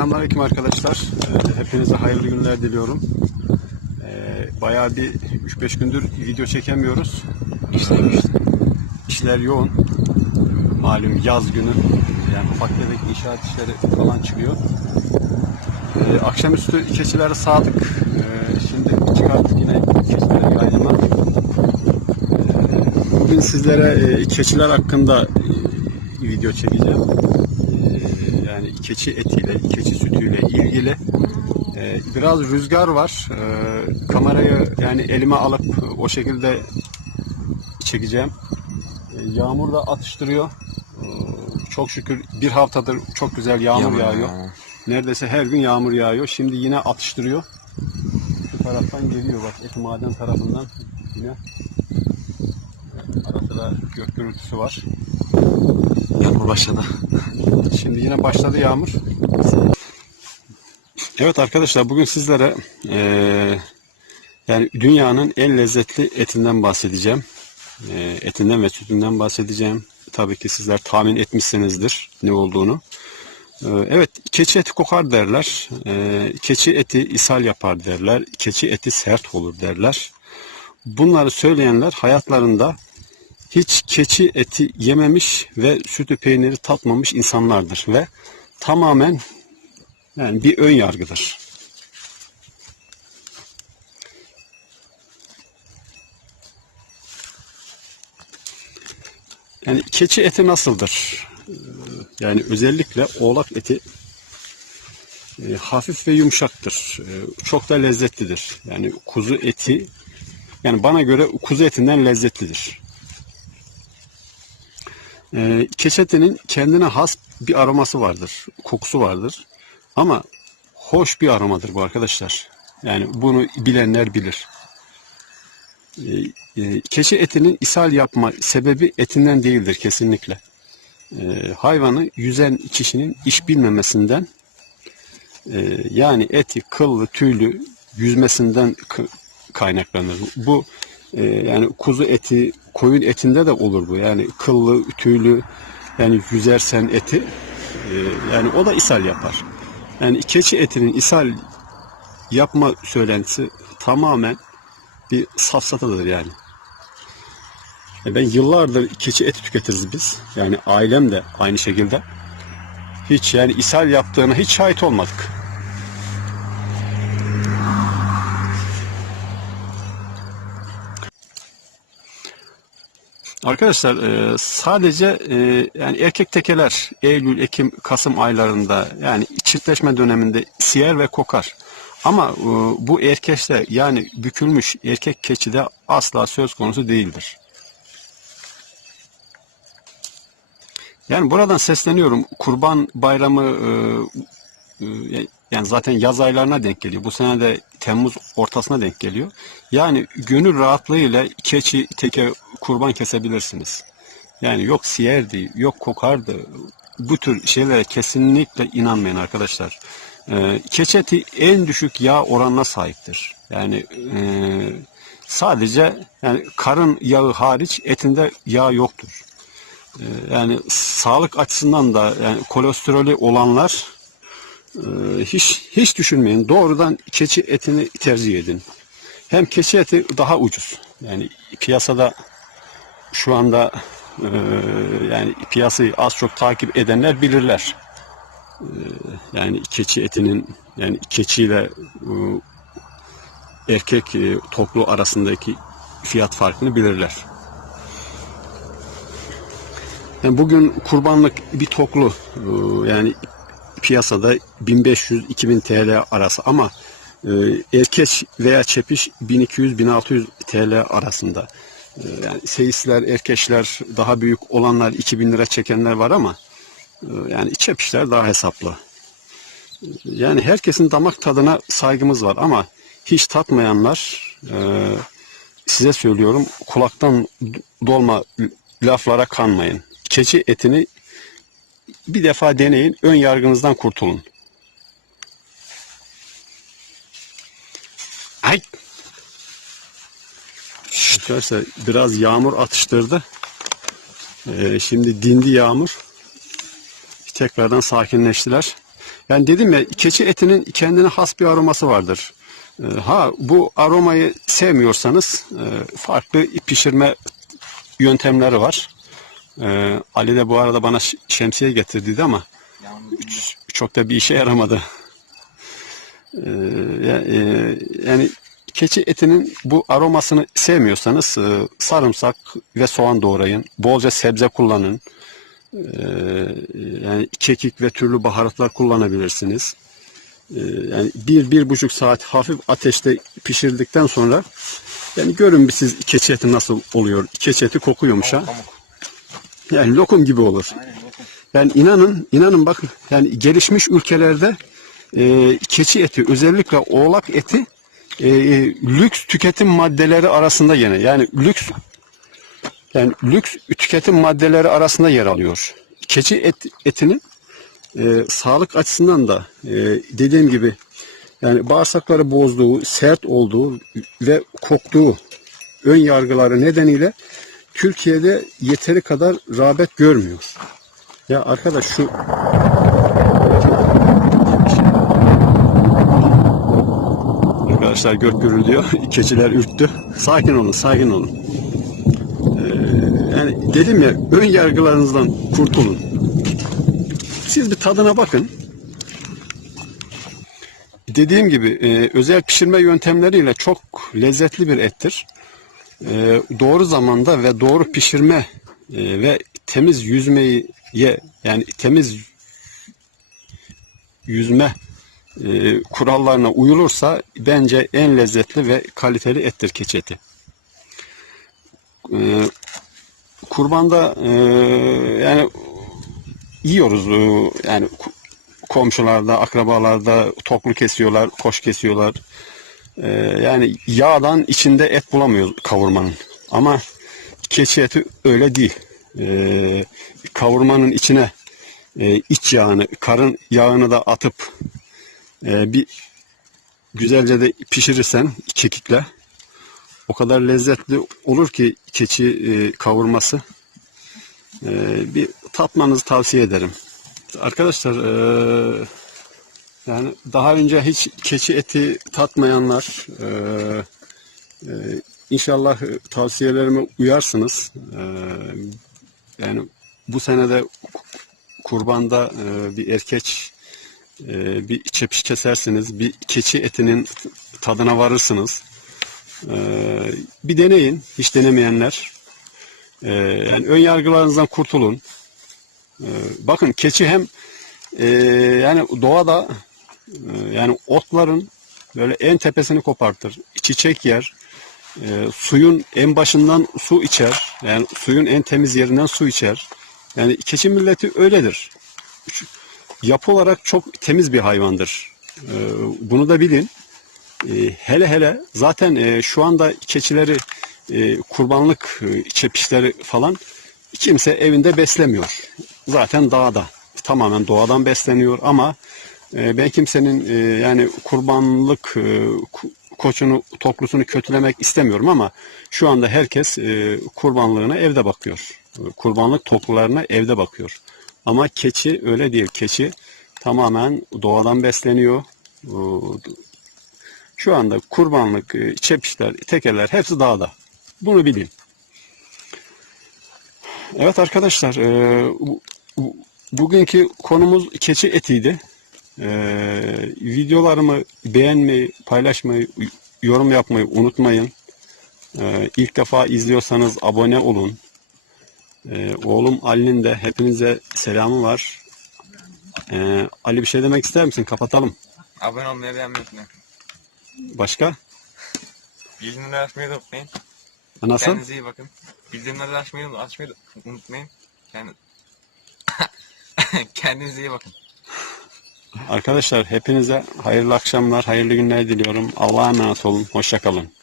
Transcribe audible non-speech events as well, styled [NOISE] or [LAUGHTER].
Selamünaleyküm arkadaşlar. Ee, Hepinize hayırlı günler diliyorum. Ee, Bayağı bir 3-5 gündür video çekemiyoruz. İşte, işte işler yoğun. Malum yaz günü. Yani ufak tefek inşaat işleri falan çıkıyor. Ee, Akşamüstü keçileri sağdık. Ee, Şimdi çıkarttık yine keçileri yaylıma. Ee, Bugün sizlere e, keçiler hakkında e, video çekeceğim. Keçi etiyle, keçi sütüyle ilgili Ee, biraz rüzgar var. Ee, kamerayı yani elime alıp o şekilde çekeceğim. Ee, yağmur da atıştırıyor. Ee, çok şükür bir haftadır çok güzel yağmur, Yağmur yağıyor. ya. Neredeyse her gün yağmur yağıyor. Şimdi yine atıştırıyor. Şu taraftan geliyor bak eti maden tarafından yine. Ara sıra gök gürültüsü var. Yağmur başladı. Şimdi yine başladı yağmur. Evet arkadaşlar bugün sizlere eee, yani dünyanın en lezzetli etinden bahsedeceğim. Eee, etinden ve sütünden bahsedeceğim. Tabii ki sizler tahmin etmişsinizdir ne olduğunu. Eee, evet keçi eti kokar derler. Eee, keçi eti ishal yapar derler. Keçi eti sert olur derler. Bunları söyleyenler hayatlarında hiç keçi eti yememiş ve sütü peyniri tatmamış insanlardır ve tamamen yani bir ön yargıdır. Yani keçi eti nasıldır? Yani özellikle oğlak eti e, hafif ve yumuşaktır. E, çok da lezzetlidir. Yani kuzu eti yani bana göre kuzu etinden lezzetlidir. E, keçi etinin kendine has bir aroması vardır. Kokusu vardır. Ama hoş bir aromadır bu arkadaşlar. Yani bunu bilenler bilir. E, e, keçi etinin ishal yapma sebebi etinden değildir kesinlikle. E, hayvanı yüzen kişinin iş bilmemesinden e, yani eti kıllı tüylü yüzmesinden kaynaklanır. Bu e, yani kuzu eti koyun etinde de olur bu. Yani kıllı tüylü yani yüzersen eti e, yani o da ishal yapar. Yani keçi etinin ishal yapma söylentisi tamamen bir safsatadır yani. E, Ben yıllardır keçi eti tüketiriz biz. Yani ailem de aynı şekilde. Hiç yani ishal yaptığına hiç şahit olmadık. Arkadaşlar e, sadece e, yani erkek tekeler Eylül, Ekim, Kasım aylarında yani çiftleşme döneminde siyer ve kokar. Ama e, bu erkeşte yani bükülmüş erkek keçide asla söz konusu değildir. Yani buradan sesleniyorum. Kurban Bayramı e, yani zaten yaz aylarına denk geliyor. Bu sene de Temmuz ortasına denk geliyor. Yani gönül rahatlığıyla keçi, teke kurban kesebilirsiniz. Yani yok siyerdi, yok kokardı. Bu tür şeylere kesinlikle inanmayın arkadaşlar. Ee, keçi eti en düşük yağ oranına sahiptir. Yani e, sadece yani karın yağı hariç etinde yağ yoktur. Ee, yani sağlık açısından da yani kolesterolü olanlar e, hiç hiç düşünmeyin. Doğrudan keçi etini tercih edin. Hem keçi eti daha ucuz. Yani piyasada şu anda e, yani piyasayı az çok takip edenler bilirler. E, yani keçi etinin yani keçiyle e, erkek e, toklu arasındaki fiyat farkını bilirler. Yani bugün kurbanlık bir toklu e, yani piyasada 1500-2000 TL arası ama e, erkeç veya çepiş 1200-1600 TL arasında. E, yani seyisler, erkeşler daha büyük olanlar 2000 lira çekenler var ama e, yani çepişler daha hesaplı. E, Yani herkesin damak tadına saygımız var ama hiç tatmayanlar e, size söylüyorum kulaktan dolma laflara kanmayın. Keçi etini bir defa deneyin, ön yargınızdan kurtulun. Ay! Arkadaşlar biraz yağmur atıştırdı. Ee, şimdi dindi yağmur. Tekrardan sakinleştiler. Yani dedim ya keçi etinin kendine has bir aroması vardır. Ee, Ha bu aromayı sevmiyorsanız e, farklı pişirme yöntemleri var. Ee, Ali de bu arada bana şemsiye getirdiydi ama ç- çok da bir işe yaramadı. Ee, e, yani keçi etinin bu aromasını sevmiyorsanız e, sarımsak ve soğan doğrayın. Bolca sebze kullanın. Ee, yani kekik ve türlü baharatlar kullanabilirsiniz. Ee, yani bir, bir buçuk saat hafif ateşte pişirdikten sonra yani görün bir siz keçi eti nasıl oluyor. Keçi eti kokuyormuş ha. [LAUGHS] Yani lokum gibi olur. Yani inanın, inanın bakın yani gelişmiş ülkelerde e, keçi eti özellikle oğlak eti e, e, lüks tüketim maddeleri arasında yine yani lüks yani lüks tüketim maddeleri arasında yer alıyor. Keçi et, etinin e, sağlık açısından da e, dediğim gibi yani bağırsakları bozduğu, sert olduğu ve koktuğu ön yargıları nedeniyle Türkiye'de yeteri kadar rağbet görmüyor. Ya arkadaş şu Arkadaşlar gök gürülüyor. [LAUGHS] Keçiler ürktü. Sakin olun, sakin olun. Ee, yani dedim ya ön yargılarınızdan kurtulun. Siz bir tadına bakın. Dediğim gibi e, özel pişirme yöntemleriyle çok lezzetli bir ettir. E, doğru zamanda ve doğru pişirme e, ve temiz yüzmeyi ye yani temiz yüzme e, kurallarına uyulursa bence en lezzetli ve kaliteli ettir keçi eti. E, kurbanda e, yani yiyoruz e, yani komşularda, akrabalarda toklu kesiyorlar, koş kesiyorlar. E, yani yağdan içinde et bulamıyoruz kavurmanın. Ama keçi eti öyle değil. E, kavurmanın içine e, iç yağını, karın yağını da atıp e, bir güzelce de pişirirsen kekikle o kadar lezzetli olur ki keçi e, kavurması. E, bir tatmanızı tavsiye ederim. Arkadaşlar e, yani daha önce hiç keçi eti tatmayanlar e, e, inşallah e, tavsiyelerime uyarsınız. E, yani bu senede kurbanda e, bir erkeç e, bir çepiş kesersiniz, bir keçi etinin tadına varırsınız. E, bir deneyin, hiç denemeyenler. E, yani ön yargılarınızdan kurtulun. E, bakın keçi hem e, yani doğada yani otların böyle en tepesini kopartır, çiçek yer, e, suyun en başından su içer, yani suyun en temiz yerinden su içer. Yani keçi milleti öyledir yapı olarak çok temiz bir hayvandır. Ee, bunu da bilin. Ee, hele hele zaten e, şu anda keçileri e, kurbanlık e, çepişleri falan kimse evinde beslemiyor. Zaten dağda tamamen doğadan besleniyor ama e, ben kimsenin e, yani kurbanlık e, koçunu toklusunu kötülemek istemiyorum ama şu anda herkes e, kurbanlığına evde bakıyor. Kurbanlık toklularına evde bakıyor. Ama keçi öyle değil. Keçi tamamen doğadan besleniyor. Ee, Şu anda kurbanlık, çepişler, tekeler hepsi dağda. Bunu bilin. Evet arkadaşlar, bu- bu- bugünkü konumuz keçi etiydi. E, Videolarımı beğenmeyi, paylaşmayı, yorum yapmayı unutmayın. E, İlk defa izliyorsanız abone olun. Ee, oğlum Ali'nin de hepinize selamı var. Ee, Ali bir şey demek ister misin? Kapatalım. Abone olmayı beğenmeyi unutmayın. Başka? Bildirimleri açmayı da unutmayın. Nasıl? Kendinize iyi bakın. Bildirimleri açmayı, açmayı da unutmayın. Kendi... Kendinize iyi bakın. Arkadaşlar hepinize hayırlı akşamlar, hayırlı günler diliyorum. Allah'a emanet olun. Hoşça kalın.